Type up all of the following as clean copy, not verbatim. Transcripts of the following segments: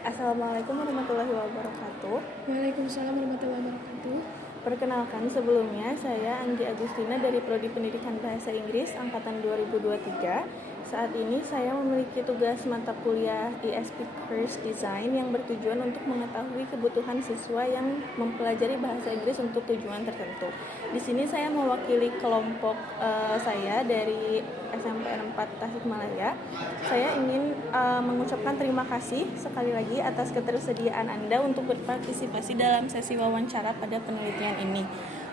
Assalamualaikum warahmatullahi wabarakatuh. Waalaikumsalam warahmatullahi wabarakatuh. Perkenalkan, sebelumnya saya Anggi Agustina dari Prodi Pendidikan Bahasa Inggris Angkatan 2023. Saat ini saya memiliki tugas mata kuliah ISP Course Design yang bertujuan untuk mengetahui kebutuhan siswa yang mempelajari bahasa Inggris untuk tujuan tertentu. Di sini saya mewakili kelompok saya dari SMPN 4 Tasikmalaya. Saya ingin mengucapkan terima kasih sekali lagi atas ketersediaan Anda untuk berpartisipasi dalam sesi wawancara pada penelitian ini.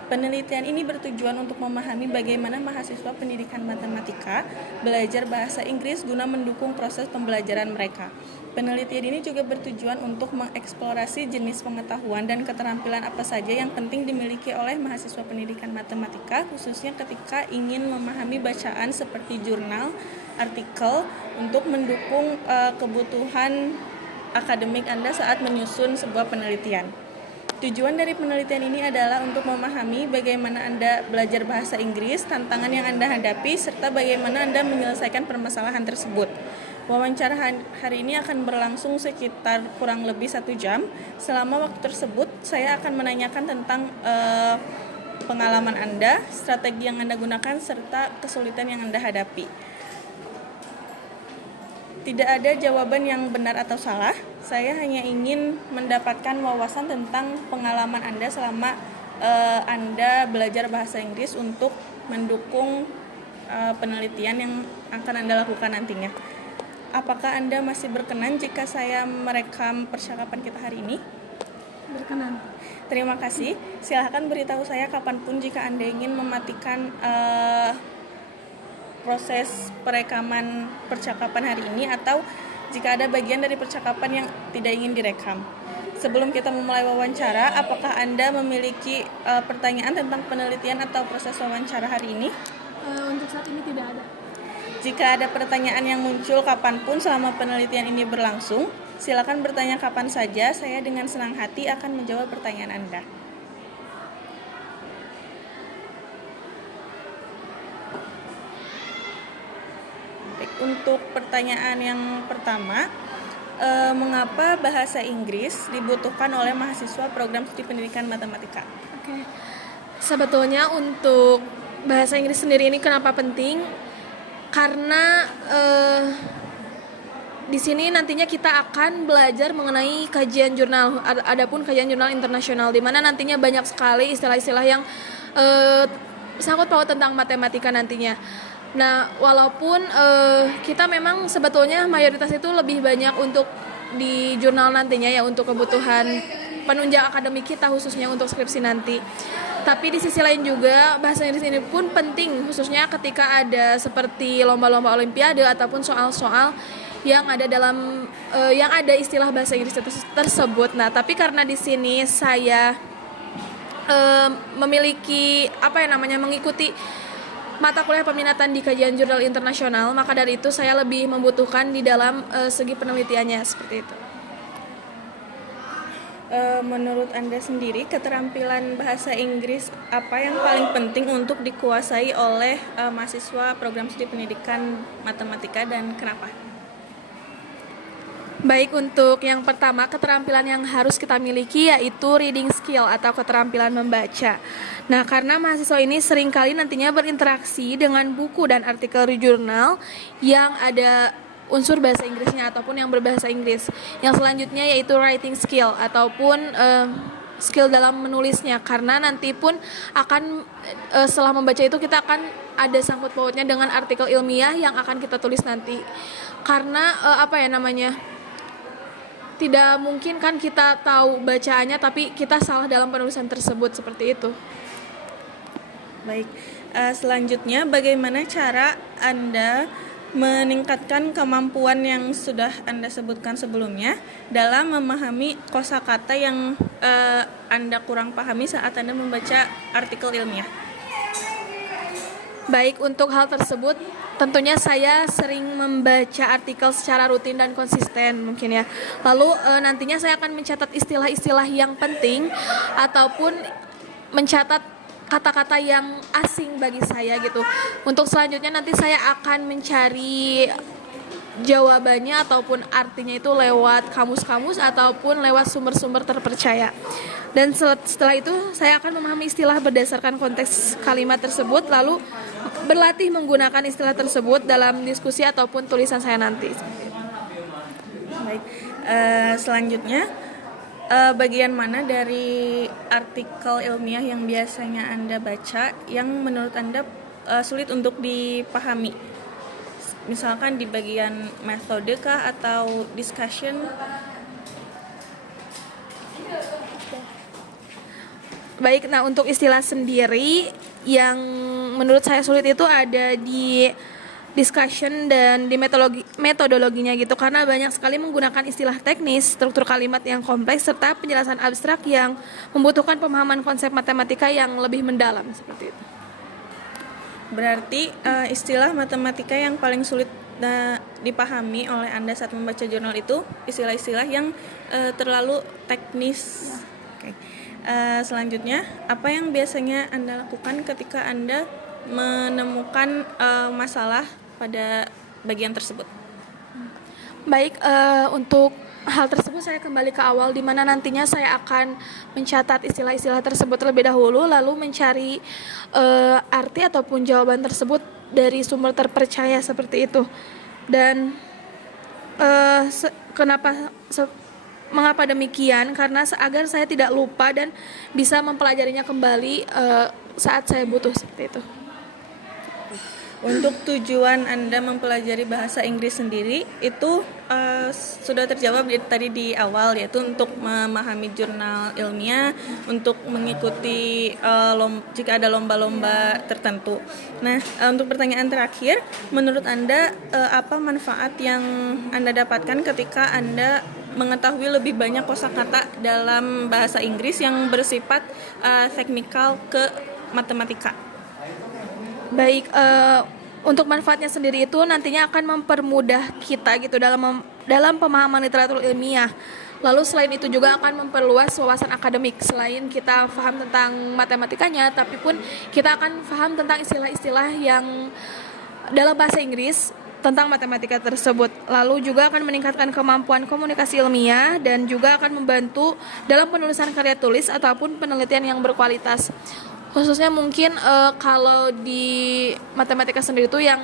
Penelitian ini bertujuan untuk memahami bagaimana mahasiswa pendidikan matematika belajar bahasa Inggris guna mendukung proses pembelajaran mereka. Penelitian ini juga bertujuan untuk mengeksplorasi jenis pengetahuan dan keterampilan apa saja yang penting dimiliki oleh mahasiswa pendidikan matematika, khususnya ketika ingin memahami bacaan seperti jurnal, artikel, untuk mendukung kebutuhan akademik Anda saat menyusun sebuah penelitian. Tujuan dari penelitian ini adalah untuk memahami bagaimana Anda belajar bahasa Inggris, tantangan yang Anda hadapi, serta bagaimana Anda menyelesaikan permasalahan tersebut. Wawancara hari ini akan berlangsung sekitar kurang lebih 1 jam. Selama waktu tersebut, saya akan menanyakan tentang pengalaman Anda, strategi yang Anda gunakan, serta kesulitan yang Anda hadapi. Tidak ada jawaban yang benar atau salah. Saya hanya ingin mendapatkan wawasan tentang pengalaman Anda selama Anda belajar bahasa Inggris untuk mendukung penelitian yang akan Anda lakukan nantinya. Apakah Anda masih berkenan jika saya merekam percakapan kita hari ini? Berkenan. Terima kasih. Silakan beritahu saya kapanpun jika Anda ingin mematikan proses perekaman percakapan hari ini, atau jika ada bagian dari percakapan yang tidak ingin direkam. Sebelum kita memulai wawancara, apakah Anda memiliki pertanyaan tentang penelitian atau proses wawancara hari ini? Untuk saat ini tidak ada. Jika ada pertanyaan yang muncul kapanpun selama penelitian ini berlangsung, silakan bertanya kapan saja. Saya dengan senang hati akan menjawab pertanyaan Anda. Untuk pertanyaan yang pertama, mengapa bahasa Inggris dibutuhkan oleh mahasiswa program studi pendidikan matematika? Oke. Sebetulnya untuk bahasa Inggris sendiri ini kenapa penting? Karena di sini nantinya kita akan belajar mengenai kajian jurnal. Adapun kajian jurnal internasional, di mana nantinya banyak sekali istilah-istilah yang sangkut paut tentang matematika nantinya. Nah, walaupun kita memang sebetulnya mayoritas itu lebih banyak untuk di jurnal nantinya ya, untuk kebutuhan penunjang akademik kita khususnya untuk skripsi nanti. Tapi di sisi lain juga bahasa Inggris ini pun penting, khususnya ketika ada seperti lomba-lomba olimpiade ataupun soal-soal yang ada dalam yang ada istilah bahasa Inggris tersebut. Nah, tapi karena di sini saya memiliki mengikuti mata kuliah peminatan di kajian jurnal internasional, maka dari itu saya lebih membutuhkan di dalam segi penelitiannya seperti itu. Menurut Anda sendiri, keterampilan bahasa Inggris apa yang paling penting untuk dikuasai oleh mahasiswa program studi pendidikan matematika dan kenapa? Baik, untuk yang pertama, keterampilan yang harus kita miliki yaitu reading skill atau keterampilan membaca. Nah, karena mahasiswa ini seringkali nantinya berinteraksi dengan buku dan artikel di jurnal yang ada unsur bahasa Inggrisnya ataupun yang berbahasa Inggris. Yang selanjutnya yaitu writing skill ataupun skill dalam menulisnya, karena nanti pun akan setelah membaca itu kita akan ada sangkut pautnya dengan artikel ilmiah yang akan kita tulis nanti. Karena tidak mungkin kan kita tahu bacaannya tapi kita salah dalam penulisan tersebut, seperti itu. Baik, selanjutnya bagaimana cara Anda meningkatkan kemampuan yang sudah Anda sebutkan sebelumnya dalam memahami kosakata yang Anda kurang pahami saat Anda membaca artikel ilmiah? Baik, untuk hal tersebut tentunya saya sering membaca artikel secara rutin dan konsisten mungkin ya. Lalu nantinya saya akan mencatat istilah-istilah yang penting ataupun mencatat kata-kata yang asing bagi saya gitu. Untuk selanjutnya nanti saya akan mencari jawabannya ataupun artinya itu lewat kamus-kamus ataupun lewat sumber-sumber terpercaya. Dan setelah itu saya akan memahami istilah berdasarkan konteks kalimat tersebut, lalu berlatih menggunakan istilah tersebut dalam diskusi ataupun tulisan saya nanti. Baik, selanjutnya bagian mana dari artikel ilmiah yang biasanya Anda baca yang menurut Anda sulit untuk dipahami? Misalkan di bagian metode kah atau discussion? Baik, nah untuk istilah sendiri yang menurut saya sulit itu ada di discussion dan di metodologinya gitu, karena banyak sekali menggunakan istilah teknis, struktur kalimat yang kompleks, serta penjelasan abstrak yang membutuhkan pemahaman konsep matematika yang lebih mendalam seperti itu. Berarti istilah matematika yang paling sulit dipahami oleh Anda saat membaca jurnal itu istilah-istilah yang terlalu teknis. Oke. Selanjutnya, apa yang biasanya Anda lakukan ketika Anda menemukan masalah pada bagian tersebut? Baik, untuk hal tersebut saya kembali ke awal, di mana nantinya saya akan mencatat istilah-istilah tersebut terlebih dahulu, lalu mencari arti ataupun jawaban tersebut dari sumber terpercaya seperti itu. Dan mengapa demikian? Karena agar saya tidak lupa dan bisa mempelajarinya kembali saat saya butuh seperti itu. Untuk tujuan Anda mempelajari bahasa Inggris sendiri itu sudah terjawab tadi di awal, yaitu untuk memahami jurnal ilmiah, untuk mengikuti jika ada lomba-lomba tertentu. Nah, untuk pertanyaan terakhir, menurut Anda apa manfaat yang Anda dapatkan ketika Anda mengetahui lebih banyak kosakata dalam bahasa Inggris yang bersifat teknikal ke matematika? Baik, untuk manfaatnya sendiri itu nantinya akan mempermudah kita gitu dalam pemahaman literatur ilmiah. Lalu selain itu juga akan memperluas wawasan akademik. Selain kita paham tentang matematikanya, tapi pun kita akan paham tentang istilah-istilah yang dalam bahasa Inggris tentang matematika tersebut. Lalu juga akan meningkatkan kemampuan komunikasi ilmiah dan juga akan membantu dalam penulisan karya tulis ataupun penelitian yang berkualitas. Khususnya mungkin kalau di matematika sendiri itu yang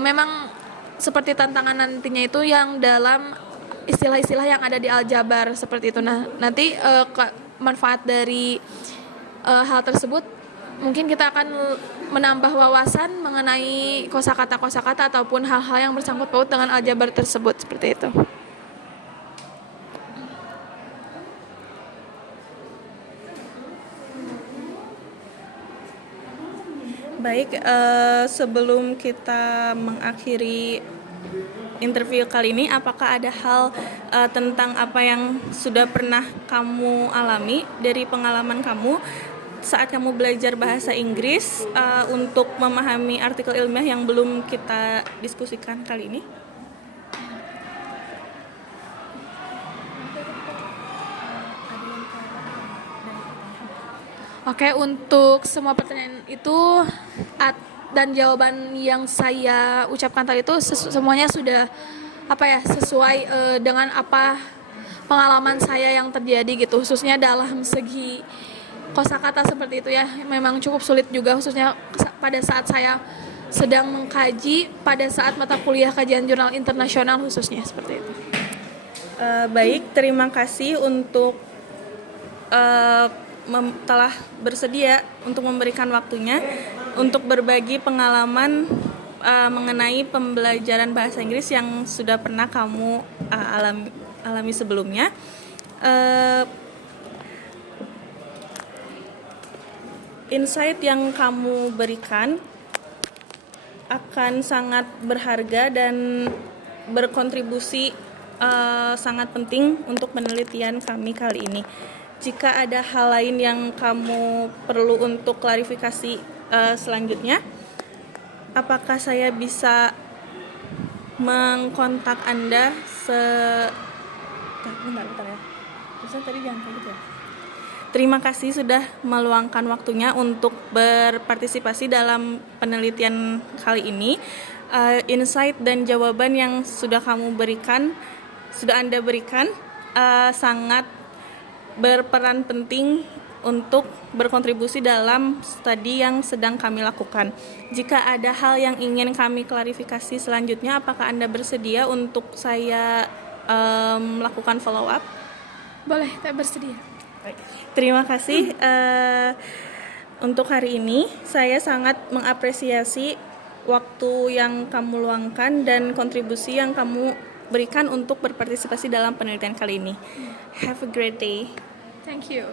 memang seperti tantangan nantinya itu yang dalam istilah-istilah yang ada di aljabar seperti itu. Nah, nanti manfaat dari hal tersebut mungkin kita akan menambah wawasan mengenai kosakata ataupun hal-hal yang bersangkut paut dengan aljabar tersebut seperti itu. Baik, sebelum kita mengakhiri interview kali ini, apakah ada hal tentang apa yang sudah pernah kamu alami dari pengalaman kamu saat kamu belajar bahasa Inggris untuk memahami artikel ilmiah yang belum kita diskusikan kali ini? Oke, untuk semua pertanyaan itu dan jawaban yang saya ucapkan tadi itu semuanya sudah sesuai dengan apa pengalaman saya yang terjadi gitu, khususnya dalam segi kosakata seperti itu ya. Memang cukup sulit juga, khususnya pada saat saya sedang mengkaji pada saat mata kuliah kajian jurnal internasional khususnya seperti itu. Baik, terima kasih untuk telah bersedia untuk memberikan waktunya untuk berbagi pengalaman mengenai pembelajaran bahasa Inggris yang sudah pernah kamu alami sebelumnya. Insight yang kamu berikan akan sangat berharga dan berkontribusi sangat penting untuk penelitian kami kali ini. Jika ada hal lain yang kamu perlu untuk klarifikasi selanjutnya, apakah saya bisa mengkontak Anda bentar ya. Tadi jangan kayak gitu ya. Terima kasih sudah meluangkan waktunya untuk berpartisipasi dalam penelitian kali ini. insight dan jawaban yang sudah Anda berikan sangat berperan penting untuk berkontribusi dalam studi yang sedang kami lakukan. Jika ada hal yang ingin kami klarifikasi selanjutnya, apakah Anda bersedia untuk saya melakukan follow up? Boleh, saya bersedia. Terima kasih. Untuk hari ini, saya sangat mengapresiasi waktu yang kamu luangkan dan kontribusi yang kamu berikan untuk berpartisipasi dalam penelitian kali ini. Have a great day. Thank you.